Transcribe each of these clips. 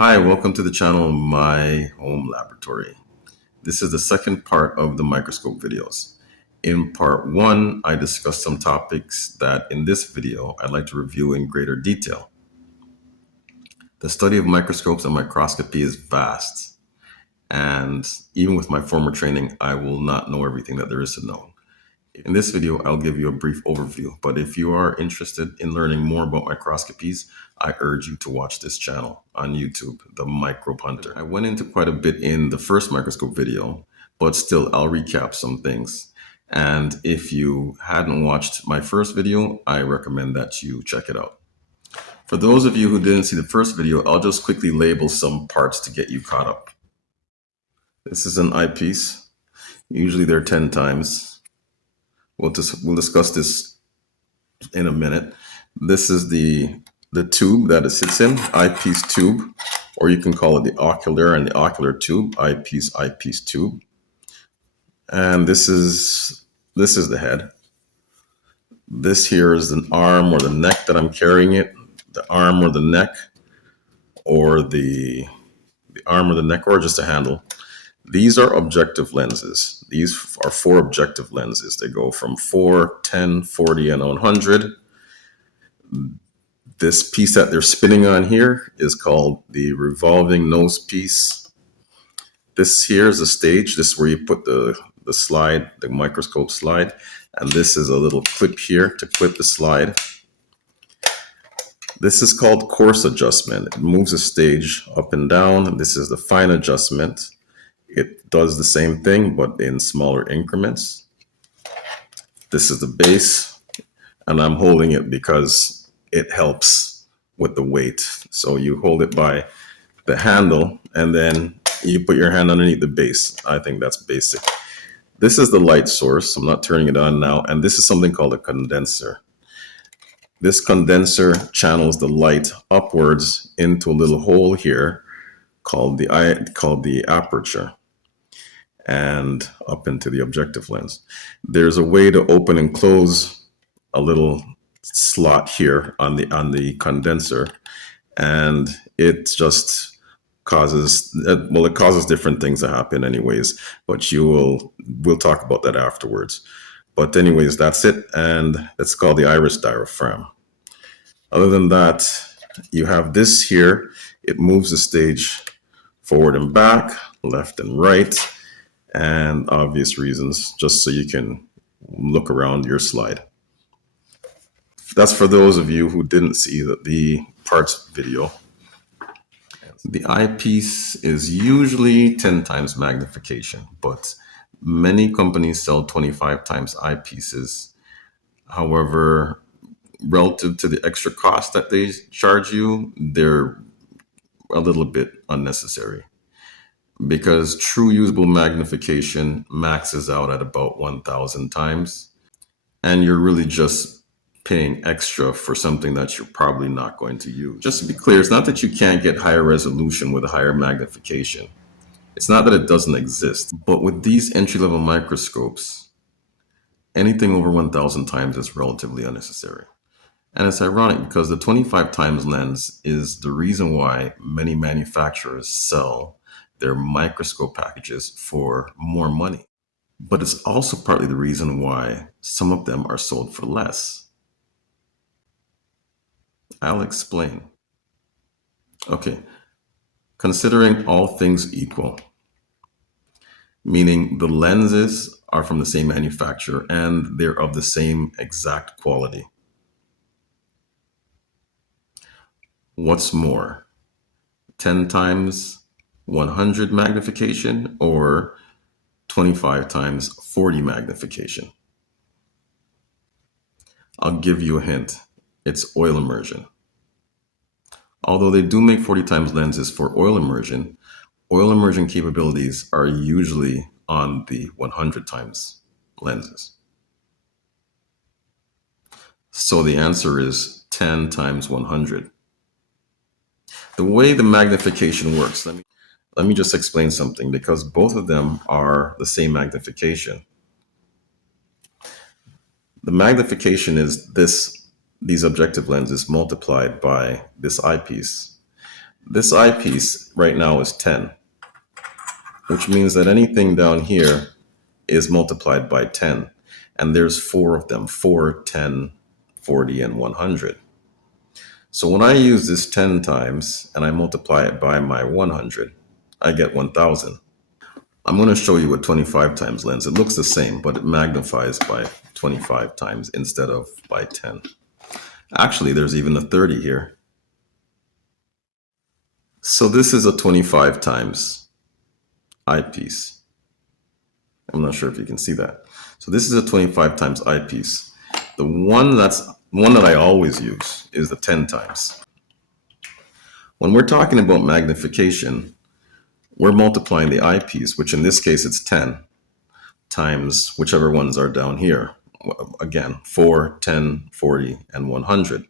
Hi, welcome to the channel My Home Laboratory. This is the second part of the microscope videos. In part one, I discussed some topics that in this video I'd like to review in greater detail. The study of microscopes and microscopy is vast, and even with my former training, I will not know everything that there is to know. In this video, I'll give you a brief overview, but if you are interested in learning more about microscopies, I urge you to watch this channel on YouTube, The Microbe Hunter. I went into quite a bit in the first microscope video, but still I'll recap some things. And if you hadn't watched my first video, I recommend that you check it out. For those of you who didn't see the first video, I'll just quickly label some parts to get you caught up. This is an eyepiece. Usually they're 10 times. We'll discuss this in a minute. This is the tube that it sits in, eyepiece tube, or you can call it the ocular and the ocular tube, eyepiece tube. And this is the head. This here is an arm or the neck that I'm carrying it, the arm or the neck, or the arm or the neck, or just a handle. These are objective lenses. These are 4 objective lenses. They go from 4, 10, 40, and 100. This piece that they're spinning on here is called the revolving nose piece. This here is a stage. This is where you put the slide, the microscope slide. And this is a little clip here to clip the slide. This is called coarse adjustment. It moves the stage up and down. This is the fine adjustment. It does the same thing, but in smaller increments. This is the base, and I'm holding it because it helps with the weight. So you hold it by the handle, and then you put your hand underneath the base. I think that's basic. This is the light source. I'm not turning it on now, and this is something called a condenser. This condenser channels the light upwards into a little hole here called the aperture, and up into the objective lens. There's a way to open and close a little slot here on the condenser, and it just causes different things to happen anyways, but we'll talk about that afterwards. But anyways, that's it, and it's called the iris diaphragm. Other than that, you have this here. It moves the stage forward and back, left and right, and obvious reasons, just so you can look around your slide. That's for those of you who didn't see the parts video. The eyepiece is usually 10 times magnification, but many companies sell 25 times eyepieces. However, relative to the extra cost that they charge you, they're a little bit unnecessary, because true usable magnification maxes out at about 1,000 times, and you're really just paying extra for something that you're probably not going to use. Just to be clear, it's not that you can't get higher resolution with a higher magnification. It's not that it doesn't exist, but with these entry-level microscopes, anything over 1,000 times is relatively unnecessary. And it's ironic because the 25 times lens is the reason why many manufacturers sell their microscope packages for more money. But it's also partly the reason why some of them are sold for less. I'll explain. Okay, considering all things equal, meaning the lenses are from the same manufacturer and they're of the same exact quality. What's more, 10 times 100 magnification or 25 times 40 magnification? I'll give you a hint. It's oil immersion. Although they do make 40 times lenses for oil immersion capabilities are usually on the 100 times lenses. So the answer is 10 times 100. The way the magnification works, let me just explain something, because both of them are the same magnification. The magnification is these objective lenses multiplied by this eyepiece. This eyepiece right now is 10, which means that anything down here is multiplied by 10. And there's four of them, 4, 10, 40, and 100. So when I use this 10 times and I multiply it by my 100, I get 1000. I'm going to show you a 25 times lens. It looks the same, but it magnifies by 25 times instead of by 10. Actually, there's even a 30 here. So this is a 25 times eyepiece. I'm not sure if you can see that. So this is a 25 times eyepiece. The one that I always use is the 10 times. When we're talking about magnification, we're multiplying the eyepiece, which in this case it's 10, times whichever ones are down here. Again, 4, 10, 40, and 100.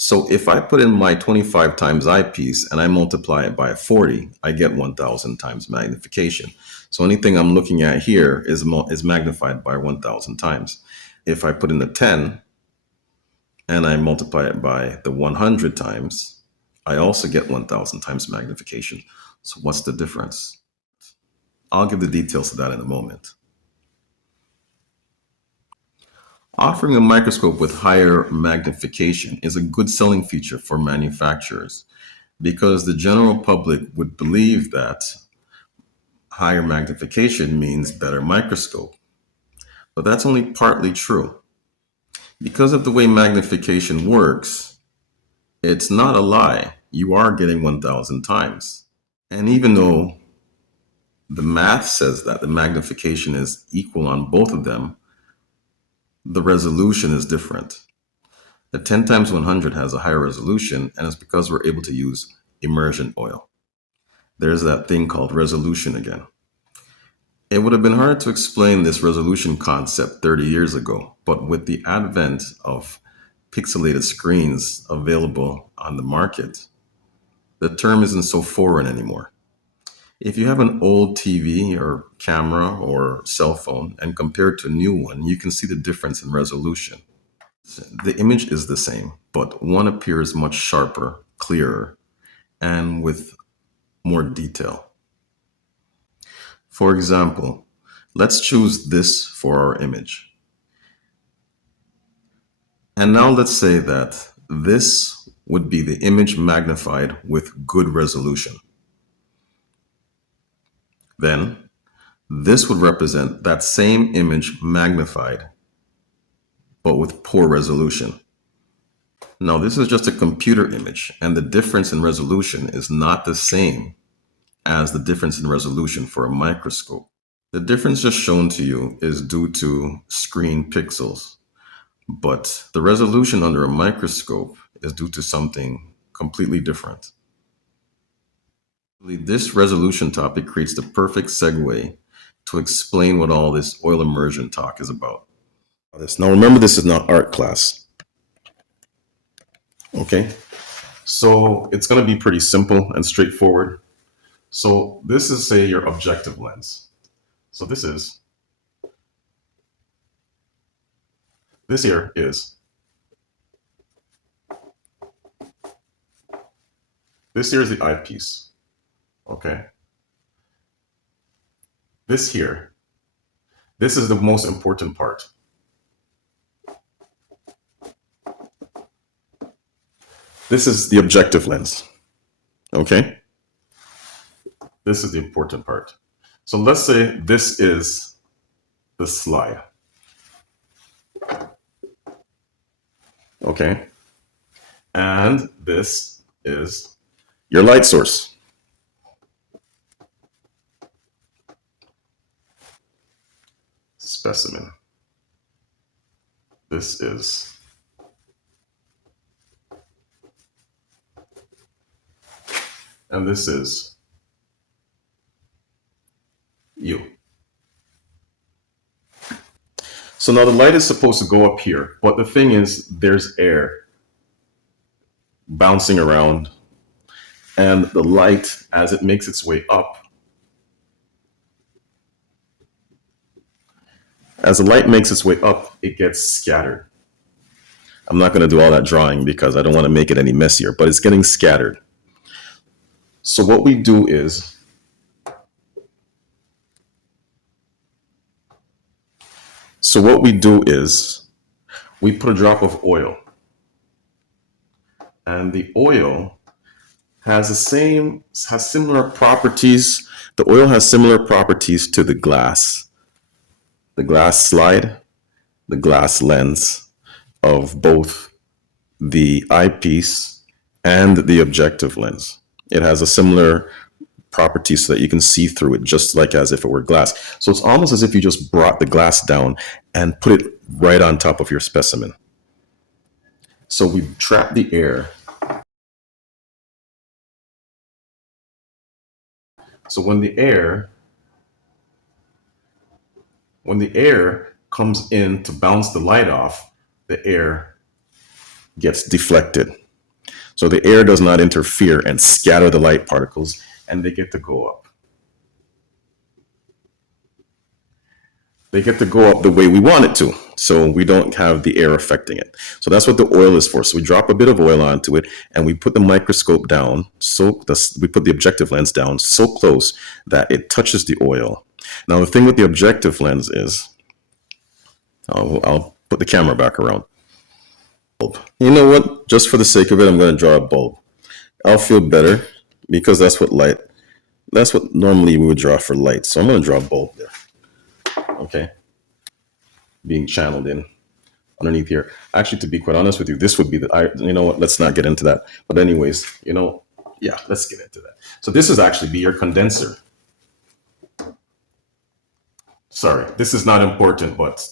So if I put in my 25 times eyepiece and I multiply it by 40, I get 1000 times magnification. So anything I'm looking at here is magnified by 1000 times. If I put in the 10 and I multiply it by the 100 times, I also get 1000 times magnification. So what's the difference? I'll give the details of that in a moment. Offering a microscope with higher magnification is a good selling feature for manufacturers because the general public would believe that higher magnification means better microscope. But that's only partly true. Because of the way magnification works, it's not a lie. You are getting 1000 times. And even though the math says that the magnification is equal on both of them, the resolution is different. The 10 times 100 has a higher resolution, and it's because we're able to use immersion oil. There's that thing called resolution again. It would have been hard to explain this resolution concept 30 years ago, but with the advent of pixelated screens available on the market, the term isn't so foreign anymore. If you have an old TV or camera or cell phone and compare it to a new one, you can see the difference in resolution. The image is the same, but one appears much sharper, clearer, and with more detail. For example, let's choose this for our image. And now let's say that this would be the image magnified with good resolution. Then this would represent that same image magnified, but with poor resolution. Now this is just a computer image, and the difference in resolution is not the same as the difference in resolution for a microscope. The difference just shown to you is due to screen pixels, but the resolution under a microscope is due to something completely different. This resolution topic creates the perfect segue to explain what all this oil immersion talk is about. Now remember, this is not art class. Okay, so it's going to be pretty simple and straightforward. So this is, say, your objective lens. So this here is the eyepiece. Okay. This is the most important part. This is the objective lens. Okay. This is the important part. So let's say this is the slide. Okay. And this is your light source. Specimen. This is and this is you. So now the light is supposed to go up here, but the thing is there's air bouncing around, and the light, as it makes its way up, it gets scattered. I'm not going to do all that drawing because I don't want to make it any messier, but it's getting scattered. So what we do is, we put a drop of oil, and the oil has similar properties. The oil has similar properties to the glass slide, the glass lens of both the eyepiece and the objective lens. It has a similar property so that you can see through it just like as if it were glass. So it's almost as if you just brought the glass down and put it right on top of your specimen. So we trap the air. So when the air comes in to bounce the light off, the air gets deflected. So the air does not interfere and scatter the light particles, and they get to go up. They get to go up the way we want it to, so we don't have the air affecting it. So that's what the oil is for. So we drop a bit of oil onto it, and we put the microscope down. We put the objective lens down so close that it touches the oil. Now the thing with the objective lens is, I'll put the camera back around. You know what? Just for the sake of it, I'm going to draw a bulb. I'll feel better because that's what normally we would draw for light. So I'm going to draw a bulb there. Okay. Being channeled in underneath here. Actually, to be quite honest with you, this would be you know what? Let's not get into that. But anyways, yeah, let's get into that. So this is actually be your condenser. Sorry, this is not important, but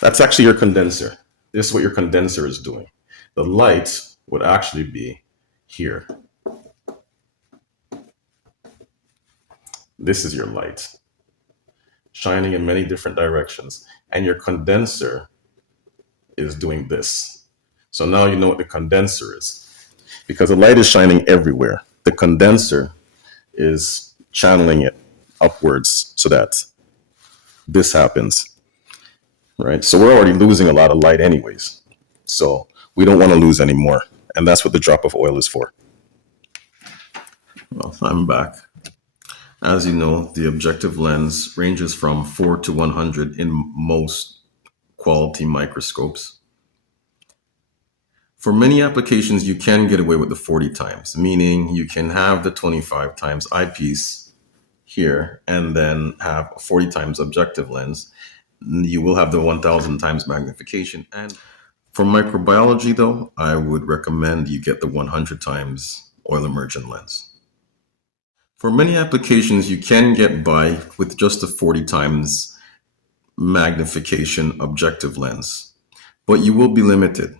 that's actually your condenser. This is what your condenser is doing. The light would actually be here. This is your light, shining in many different directions. And your condenser is doing this. So now you know what the condenser is. Because the light is shining everywhere, the condenser is channeling it upwards so that this happens. Right? So we're already losing a lot of light anyways. So we don't want to lose any more. And that's what the drop of oil is for. Well, I'm back. As you know, the objective lens ranges from 4 to 100 in most quality microscopes. For many applications, you can get away with the 40 times, meaning you can have the 25 times eyepiece here and then have a 40 times objective lens. You will have the 1000 times magnification. And for microbiology, though, I would recommend you get the 100 times oil immersion lens. For many applications, you can get by with just the 40 times magnification objective lens, but you will be limited.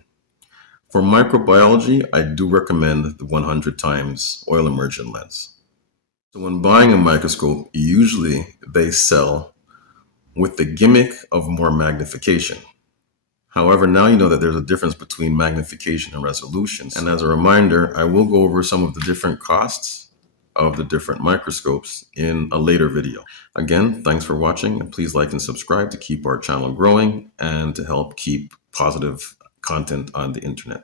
For microbiology, I do recommend the 100 times oil immersion lens. So when buying a microscope, usually they sell with the gimmick of more magnification. However, now you know that there's a difference between magnification and resolution. And as a reminder, I will go over some of the different costs of the different microscopes in a later video. Again, thanks for watching, and please like and subscribe to keep our channel growing and to help keep positive content on the internet.